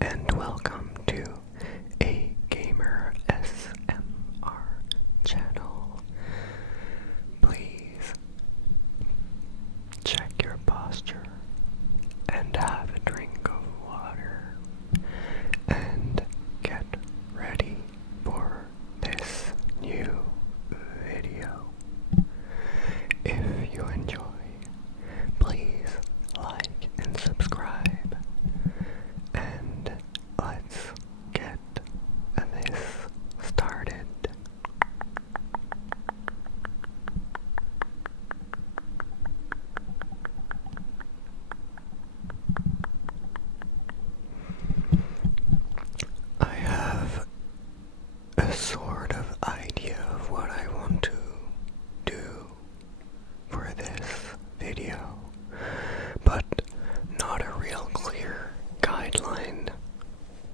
and welcome to AgamerASMR channel. Please check your posture and have a drink of water and get ready for this new video. If you enjoy, please like and subscribe, and let's get this started. I have a sort of idea of what I want to do for this video, but not a real clear guideline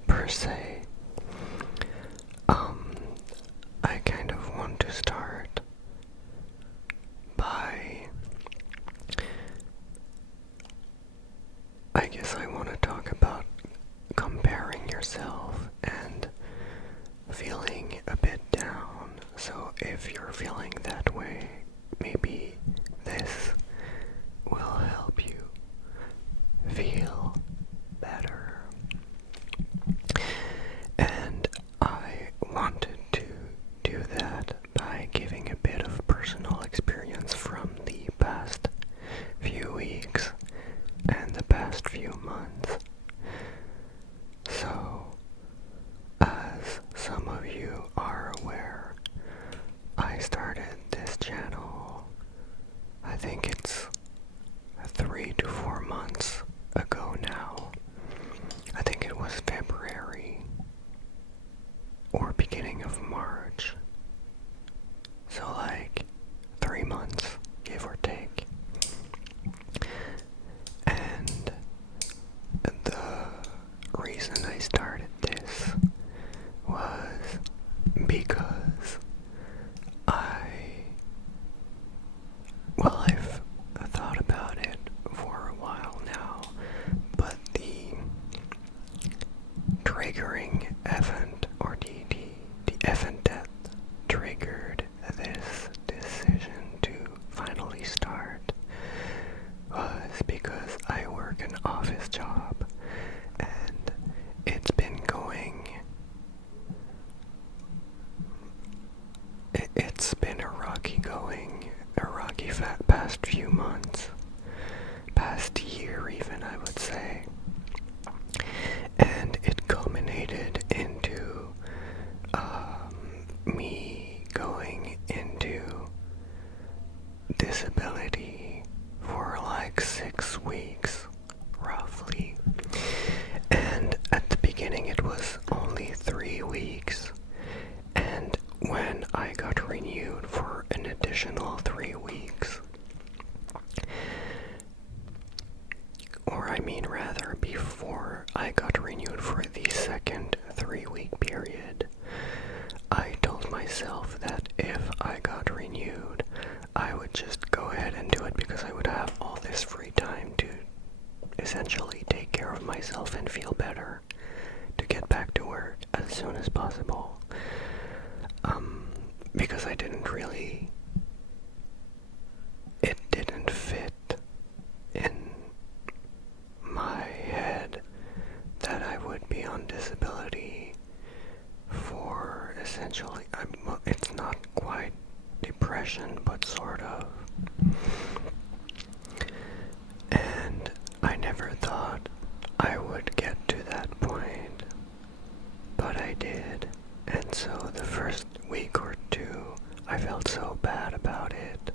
per se. I kind of want to start by, I guess I want to talk about comparing yourself and feeling a bit down. So if you're feeling that way, maybe this will help you feel better. And I wanted to do that by giving a bit of personal experience from the past few weeks and the past few months. So, as some of you are aware, I started this channel, I think it's 3 to 4 months ago now. I think it was February or beginning of March. So like 3 months, give or take. And the reason I started this was because I've thought about it for a while now, but the triggering event, or the event that triggered this decision to finally start was because I work an office job, and it's been a rocky past few months, past year even, I would say. And it culminated into me going into disability for like 6 weeks, roughly. And at the beginning it was only 3 weeks, and when I got renewed for an additional 3 weeks, or I mean rather before I got renewed for the second 3-week period, I told myself that if I got renewed, I would just go ahead and do it because I would have all this free time to essentially take care of myself and feel better, to get back to work as soon as possible. Because it didn't fit in my head that I would be on disability for essentially, it's not quite depression, but sort of. And I never thought I would get to that point, but I did. And so the first week or two, I felt so bad about it,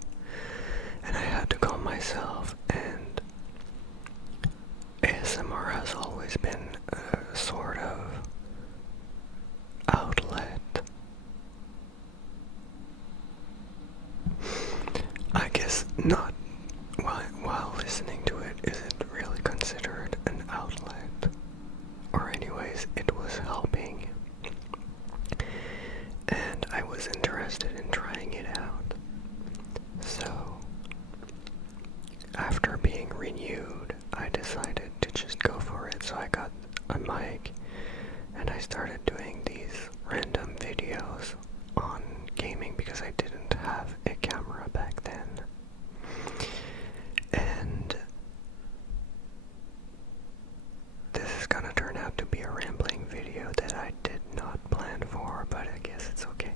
and I had to calm myself, and ASMR has always been a sort of outlet. I guess not. While listening to it, is it really considered an outlet? Or anyways, it was helping, and I was interested in trying it out. So after being renewed, I decided to just go for it. So I got a mic I started doing these random videos on gaming because I didn't have a camera back then. And this is gonna turn out to be a rambling video that I did not plan for, but I guess it's okay.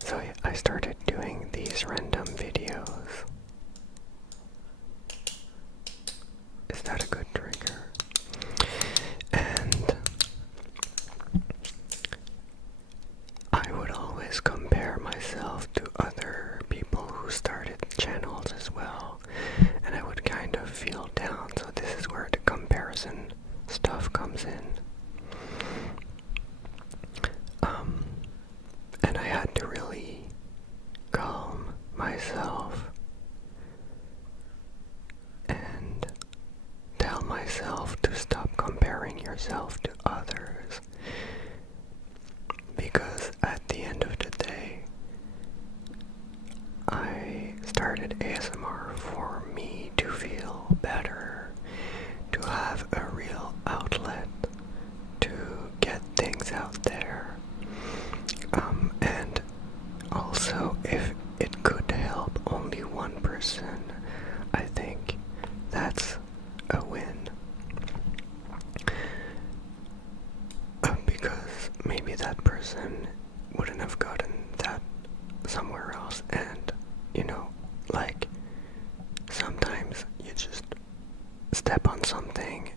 So yeah, I started doing these random videos. Is that a good trigger? And I would always compare myself to other people who started channels as well, and I would kind of feel down, so this is where the comparison stuff comes in. And I had to really calm myself and tell myself to stop comparing yourself to others, because at the end of the day, I started ASMR for me to feel better, to have a real outlet, to get things out there. And also, if it could help only one person, I think that's a win. Because maybe that person wouldn't have gotten that somewhere else, and like sometimes you just step on something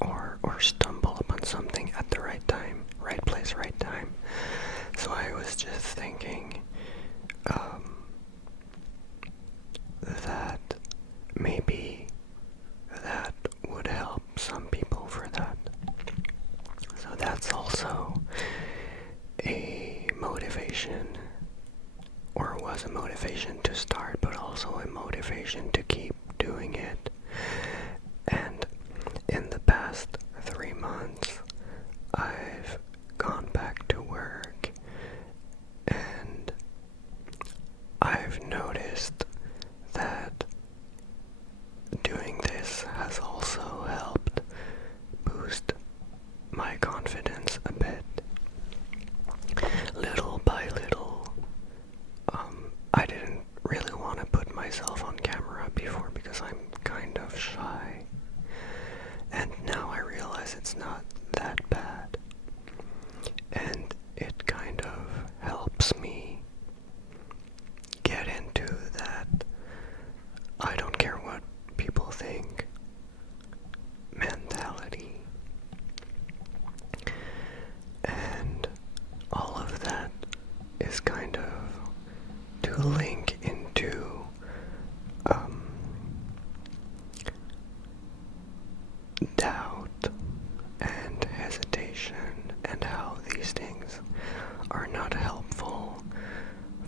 or stumble upon something at the right time, right place, right time. So I was just thinking that maybe that would help some people for that. So that's also a motivation, or was a motivation to start, but also a motivation to keep doing it. And in the past 3 months, I've gone back to work, and I've noticed that doing this has also helped boost my confidence a bit. Little by little, I didn't really want to put myself on camera before because I'm kind of shy, and now I realize it's not that bad, and it kind of helps me get into that I don't care what people think mentality. And all of that is kind of to link into doubt and hesitation, and how these things are not helpful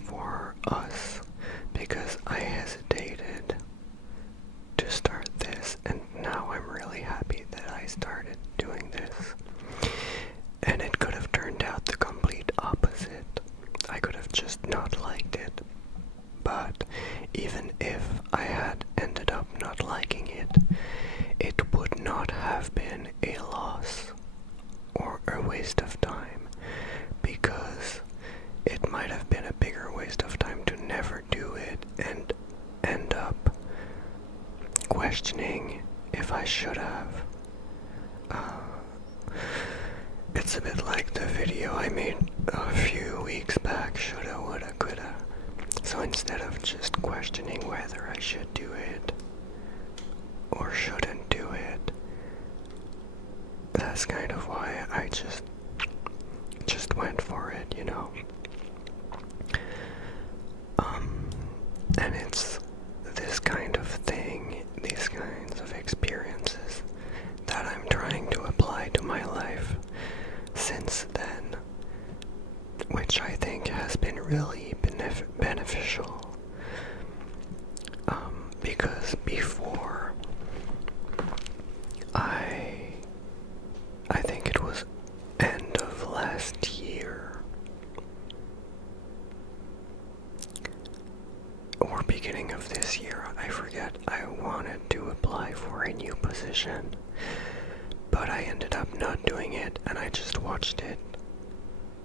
for us, because I hesitated to start this, and now I'm really happy that I started doing this. And it could have turned out the complete opposite. I could have just not liked it. But even if I had ended up not liking it, it would not have been a loss or a waste of time, because it might have been a bigger waste of time to never do it and end up questioning if I should have. It's a bit like the video I made a few weeks back, shoulda, woulda, coulda. So instead of just questioning whether I should do it or shouldn't do it, that's kind of why I just went for it, And it's this kind of thing, these kinds of experiences that I'm trying to apply to my life since then, which I think has been really beneficial. Because before, I think it was end of last year, or beginning of this year, I forget, I wanted to apply for a new position, but I ended up not doing it, and I just watched it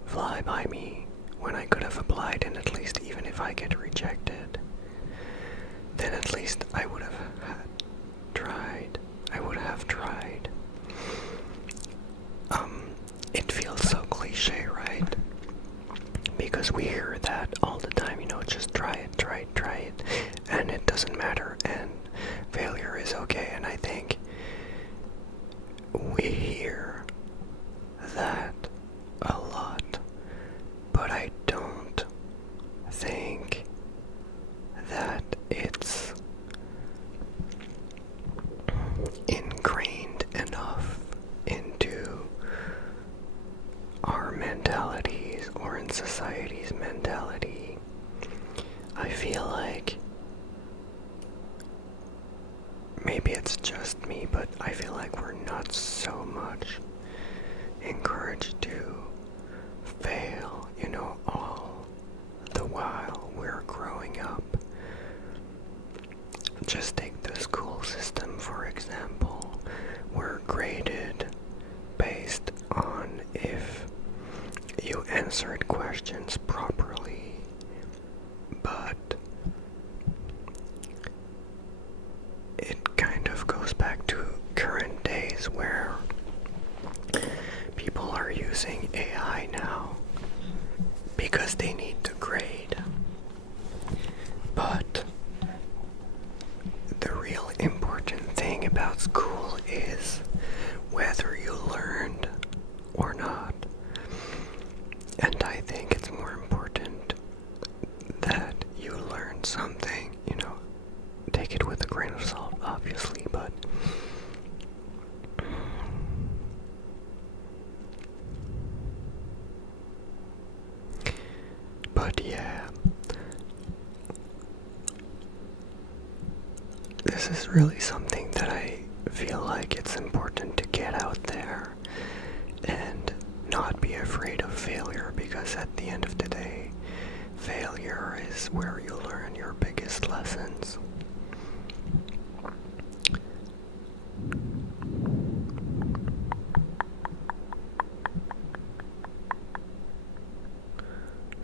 fly by me when I could have applied, and at least even if I get rejected, then at least I would have tried. It feels so cliche, right? Because we hear that all the time, just try it, and it doesn't matter, and failure is okay, and I think we hear that a lot, but I don't think that it's ingrained enough into our mentalities or in society's mentality. I feel like maybe it's just me, but I feel like we're not so much encouraged to fail, all the while we're growing up. Just take the school system, for example. We're graded based on if you answered questions properly, but it kind of goes back to current days where people are using AI now because they need to grade. But the real important thing about school is whether you learned or not. And I think it's more important that you learn something, take it with a grain of salt, obviously, but yeah, this is really something that I feel like it's important to get out there and not be afraid of failure, because at the end of the day, failure is where you learn your biggest lessons.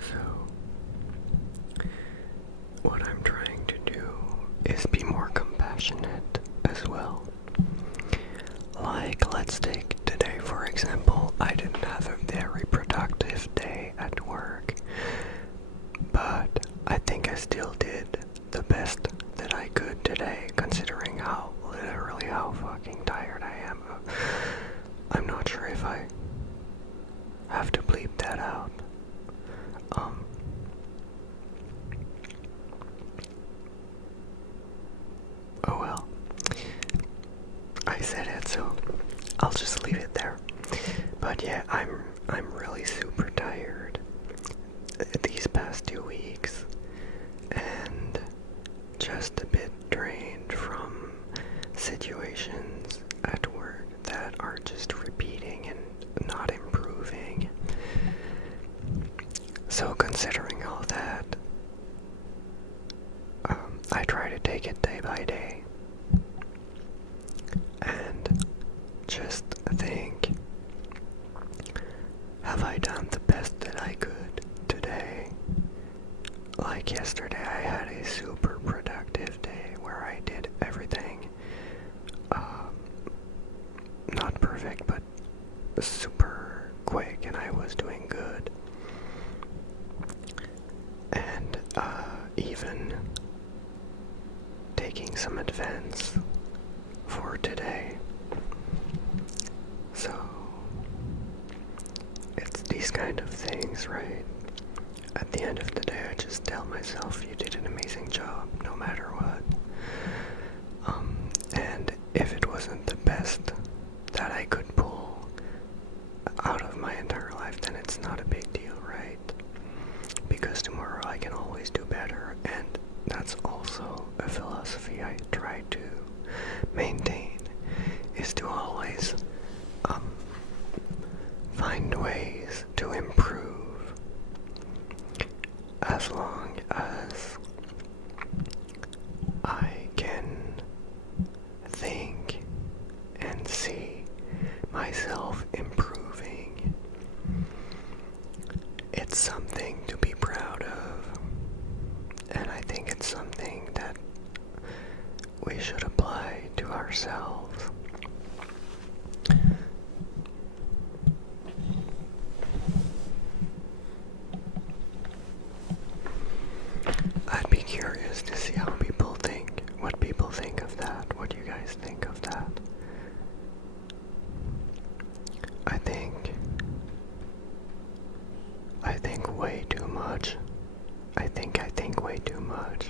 So, what I'm trying to do is be more compassionate as well. Like, let's take today for example. I didn't have a very productive day at work, but I think I still did the best that I could today, considering how fucking tired I am. I'm not sure if I have to bleep that out. Oh well. I said it, so I'll just leave it there. But yeah, I'm really super tired these past 2 weeks, and just a bit drained from situations at work that are just repeating and not improving. So considering all that, I try to take it day by day and just think, have I done the best that I could today? Like yesterday, I had a super productive day where I did everything. Not perfect, but super quick, and I was doing good. And even taking some advance for today. So it's these kind of things, right? At the end of the day, I just tell myself, you did an amazing job, no matter what. And if it wasn't the best that I could pull out of my entire life, then it's not a big deal, right? Because tomorrow I can always do better, and that's also a philosophy I try to maintain, is to always find ways to improve, as long as I can we should apply to ourselves. I'd be curious to see how people think, what people think of that, what you guys think of that. I think way too much. I think way too much.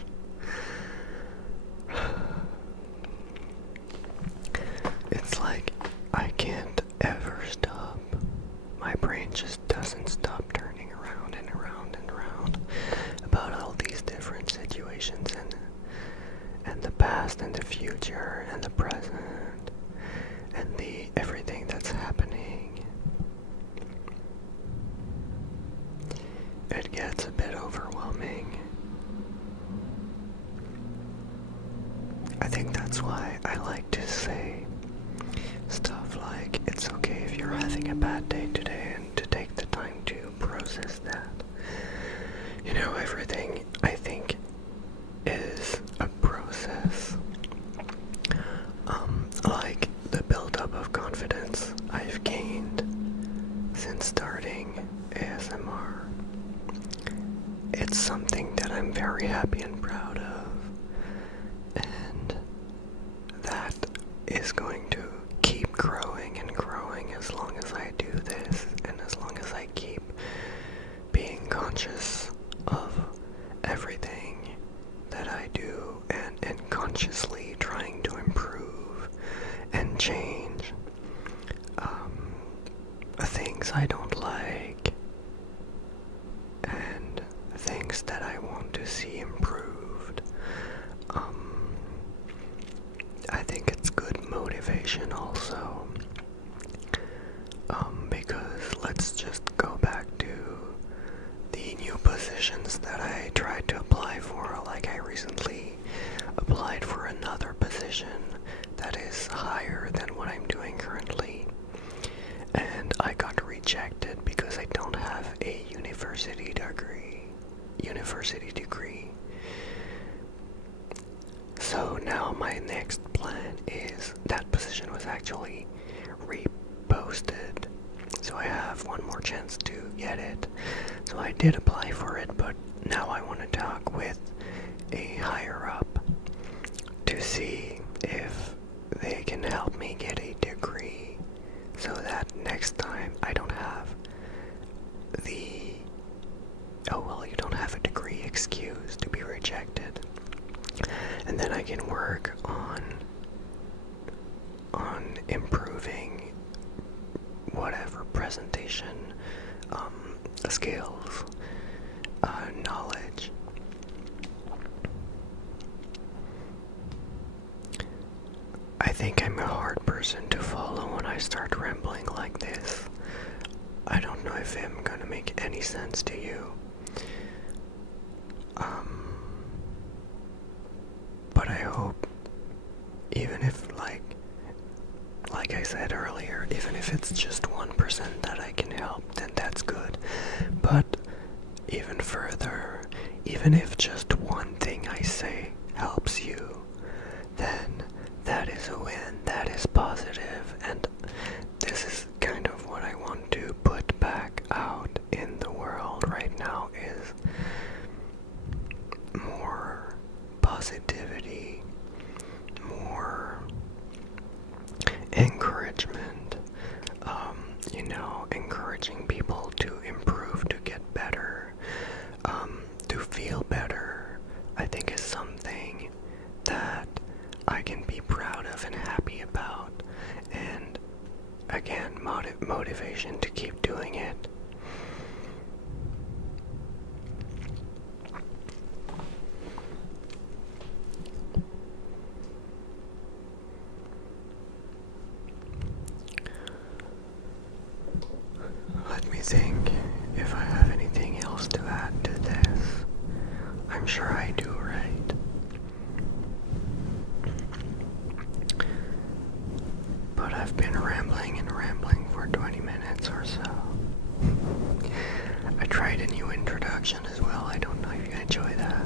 It's like I can't ever stop. My brain just doesn't stop turning around and around and around about all these different situations and the past and the future and the present and the everything that's happening. It gets a bit overwhelming. I think that's why I like to say stuff like, it's okay if you're having a bad day today, and to take the time to process that. You know, everything I think is a process. Like the buildup of confidence I've gained since starting ASMR. It's something that I'm very happy and proud of, and that is going to keep growing and growing as long as I do this, and as long as I keep being conscious of everything that I do and consciously trying to improve and change things I don't like and things that I want to see improved. I think it's good motivation also, because let's just go back to the new positions that I tried to apply for. Like, I recently applied for another position that is higher than what I'm doing currently, and I got rejected because I don't have a university degree. So now my next plan is, that position was actually reposted, so I have one more chance to get it. So I did apply for it, but now I want to talk with a higher up to see if they can help me get a degree, so that next time I don't have the "oh well, you don't have a degree" excuse to be rejected. And then I can work on improving whatever presentation skills, knowledge. I think I'm a hard person to follow when I start rambling like this. I don't know if I'm gonna make any sense to you. But I hope, even if like I said earlier, even if it's just 1% that I can help, then that's good. But even further, even if just one thing I say helps you, then that is a win, that is positive, and this is kind of what I want to put back out in the world right now, is more positivity, more encouragement, encouraging people to improve, to get better, to feel better, I think is something that I can be proud of and happy about, and again, motivation to keep doing it. Let me think if I have anything else to add to this. I'm sure I do, right? But I've been rambling and rambling for 20 minutes or so. I tried a new introduction as well. I don't know if you enjoy that.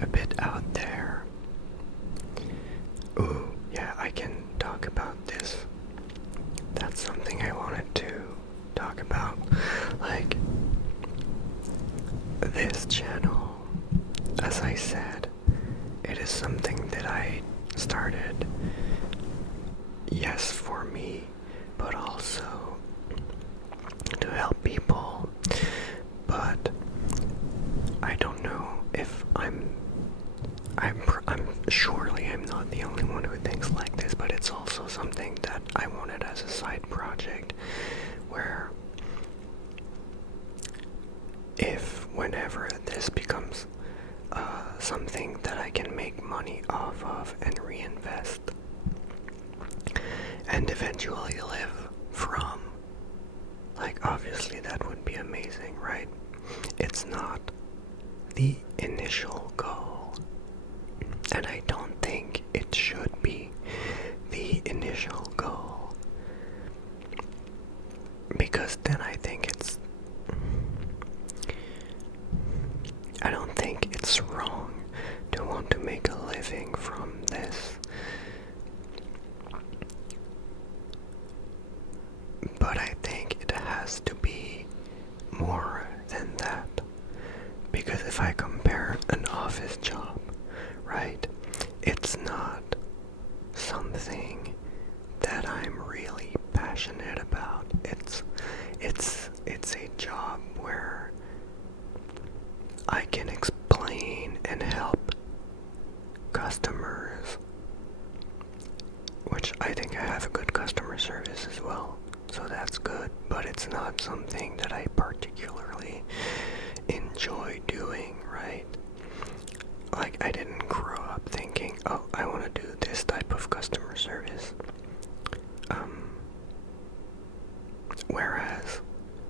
A bit out there. this channel, as I said, it is something that I started, yes, for me, but also to help people. But I don't know if I'm surely I'm not the only one who thinks like this, but it's also something that I wanted as a side project, where if whenever this becomes something that I can make money off of and reinvest and eventually live from, like, obviously that would be amazing, right? It's not the initial goal, and I don't think it should be the initial goal, because then I don't think it's wrong to want to make a living from this. But I think it has to be more than that. Because if I compare an office job, right, it's not something that I'm really passionate about. It's a job where I can explain and help customers, which I think I have a good customer service as well, so that's good, but it's not something that I particularly enjoy doing, right? Like, I didn't grow up thinking, oh, I want to do this type of customer service. Whereas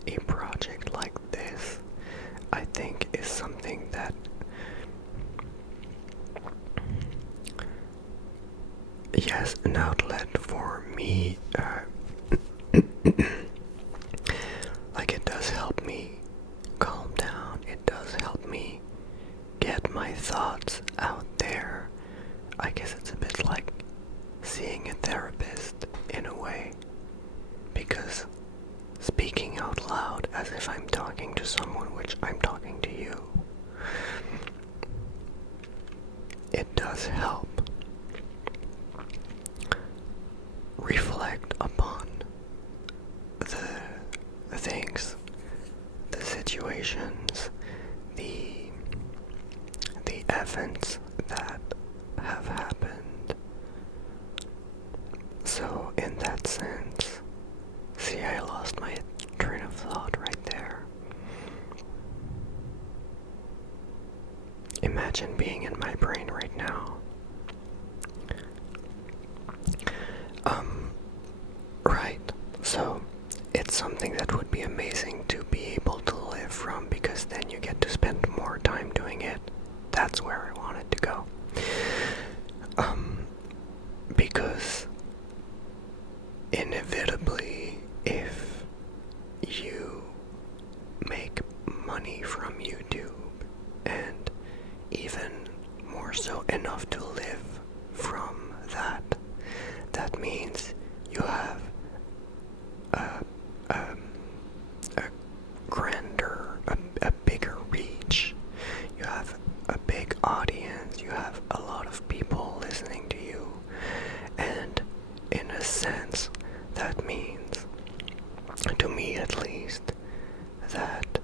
a project like this, I think, is something that yes, an outlet for me. Like, it does help me calm down. It does help me get my thoughts out there. I guess it's a bit like seeing a therapist in a way, because speaking out loud as if I'm talking to someone, which I'm talking to you, it does help reflect upon the things, the situations, the events that have happened. So in that sense, see, I lost my train of thought right there. Imagine being in my brain right now. Right, so it's something that would be amazing to be able to live from, because then you get to spend more time doing it. That's where I wanted to go. Because inevitably, if you make money from YouTube, and even more so enough to live from that, that means you have a grander, a bigger reach. You have a big audience. You have a lot of people listening to you. And in a sense, that means, to me at least, that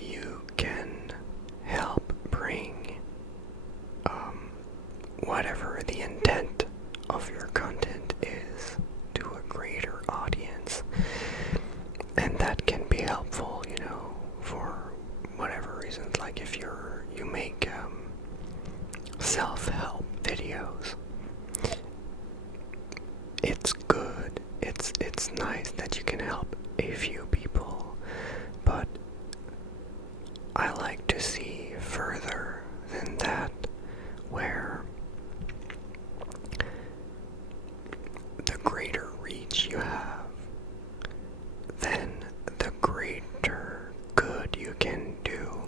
you can help bring whatever the intent of your content is to a greater audience. And that can be helpful, for whatever reasons. Like, if you make self-help videos, it's good. It's nice that you can help a few people, but I like to see further than that, where the greater reach you have, then the greater good you can do.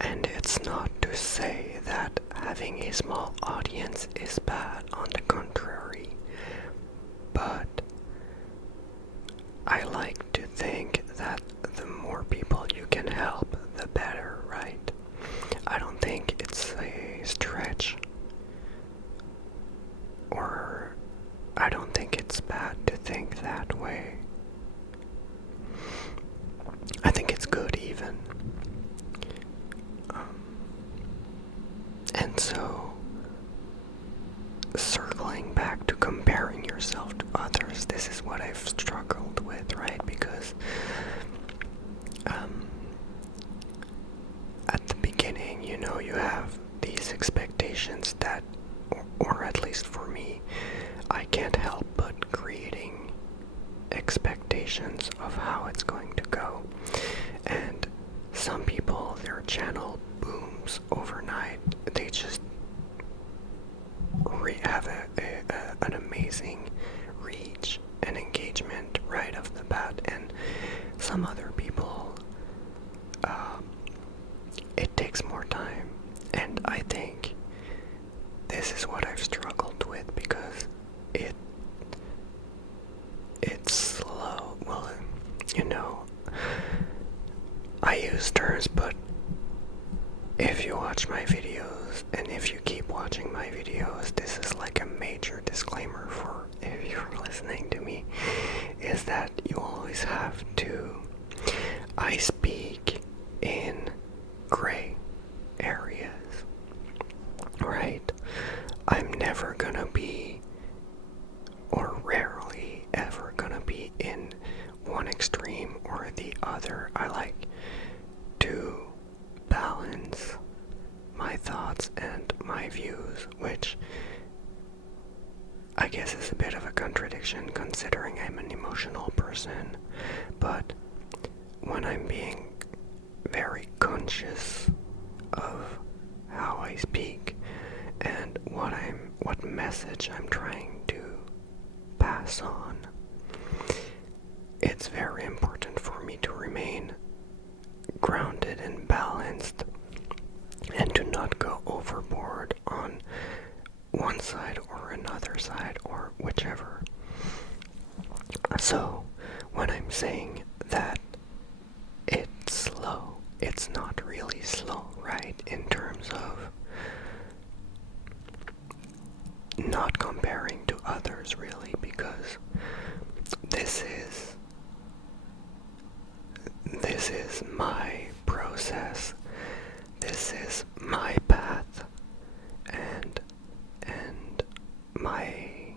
And it's not to say that having a small audience is bad, on the contrary, but I like to think that the more people you can help, the course, this is what I've struggled with, right? Because at the beginning, you know, you have these expectations that, or at least for me, I can't help but creating expectations of how it's going to go. And some people, their channel booms overnight. They just have an amazing reach and engagement right off the bat, and some other people, it takes more time. And I think this is what I've struggled with, because it's slow. Well, you know, I use terms, but if you watch my videos, and if you keep watching my videos, this is like a major disclaimer for if you're listening to me, is that you always have to, I speak in gray areas, right? I'm never gonna be, or rarely ever gonna be, in one extreme or the other. I like to balance my thoughts and my views, which I guess is a bit of a contradiction considering I'm an emotional person. But when I'm being very conscious of how I speak and what message I'm trying to pass on, it's very important for me to remain grounded and balanced, and to not go overboard on one side or another side, or whichever. So when I'm saying that it's slow, it's not really slow, right? In terms of not comparing to others, really, because this is my process. This is my path, and my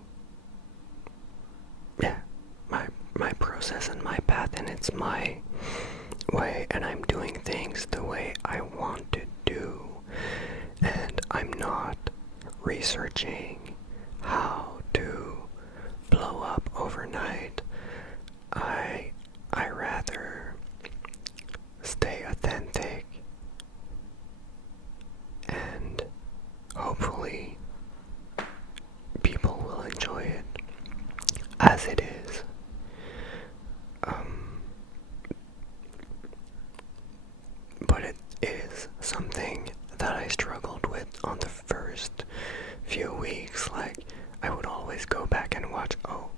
process and my path, and it's my way, and I'm doing things the way I want to do, and I'm not researching how to blow up overnight. I rather stay authentic, and hopefully people will enjoy it as it is. But it is something that I struggled with on the first few weeks. Like, I would always go back and watch, oh,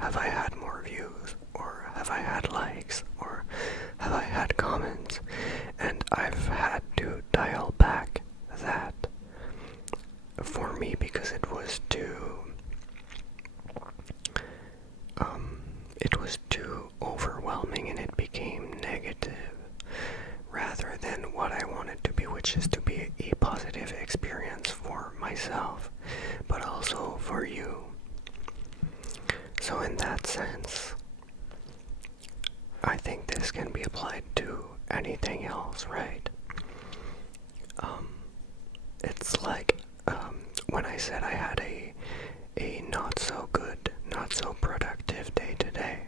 have I had more views, or have I had likes, or have I had comments? And I've had to dial back that for me, because it was too overwhelming, and it became negative rather than what I wanted to be, which is to be a positive experience for myself, but also for you. So in that sense, I think this can be applied to anything else, right? It's like when I said I had a not so good, not so productive day today.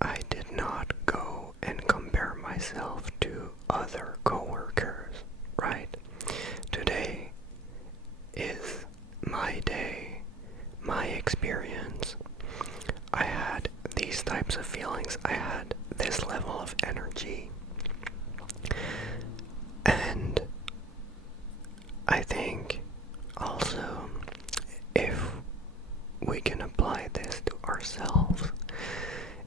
I did not go and compare myself to other coworkers, right? Today is my day, my experience. I had these types of feelings. I had this level of energy. And I think also, if we can apply this to ourselves,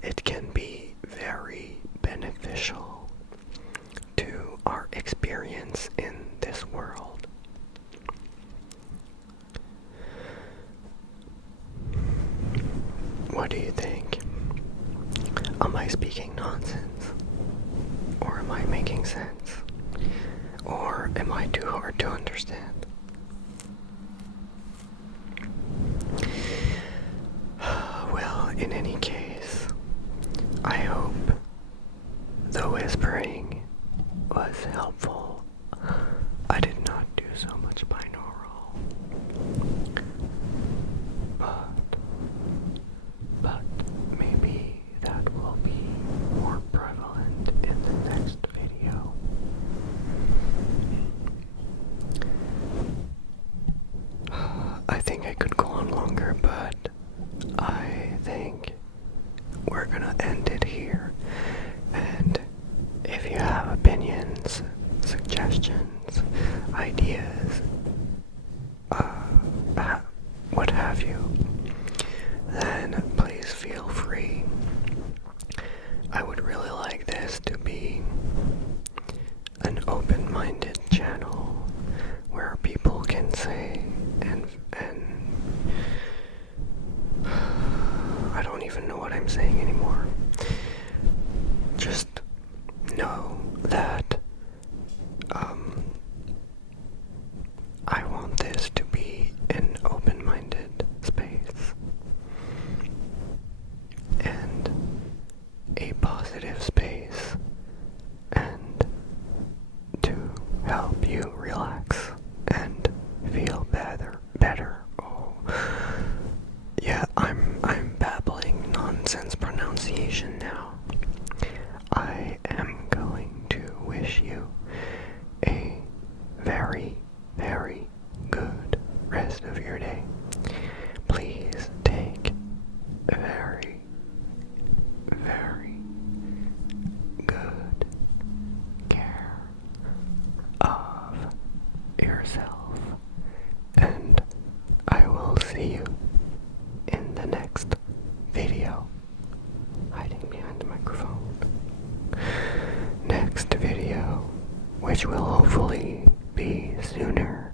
it can be very beneficial to our experience in this world. What do you think? Am I speaking nonsense? Or am I making sense? Or am I too hard to understand? in any case, I hope the whispering was helpful. I did not do so much binaural, but maybe that will be more prevalent in the next video. I think I could go on longer, but I think we're gonna end it here. And if you have opinions, suggestions, ideas, what have you, then please feel free. I would really like this to be an open-minded channel where people can say and I don't even know what I'm saying anymore. Just know that I want this to be an open-minded space and a positive space, and to help you relax and feel better. Oh, yeah, I'm babbling nonsense pronunciation now. I am going to wish you a very, very good rest of your day. Please take very, very good care of yourself, and I will see you in the next video. Hiding behind the microphone. Next video, which will hopefully be sooner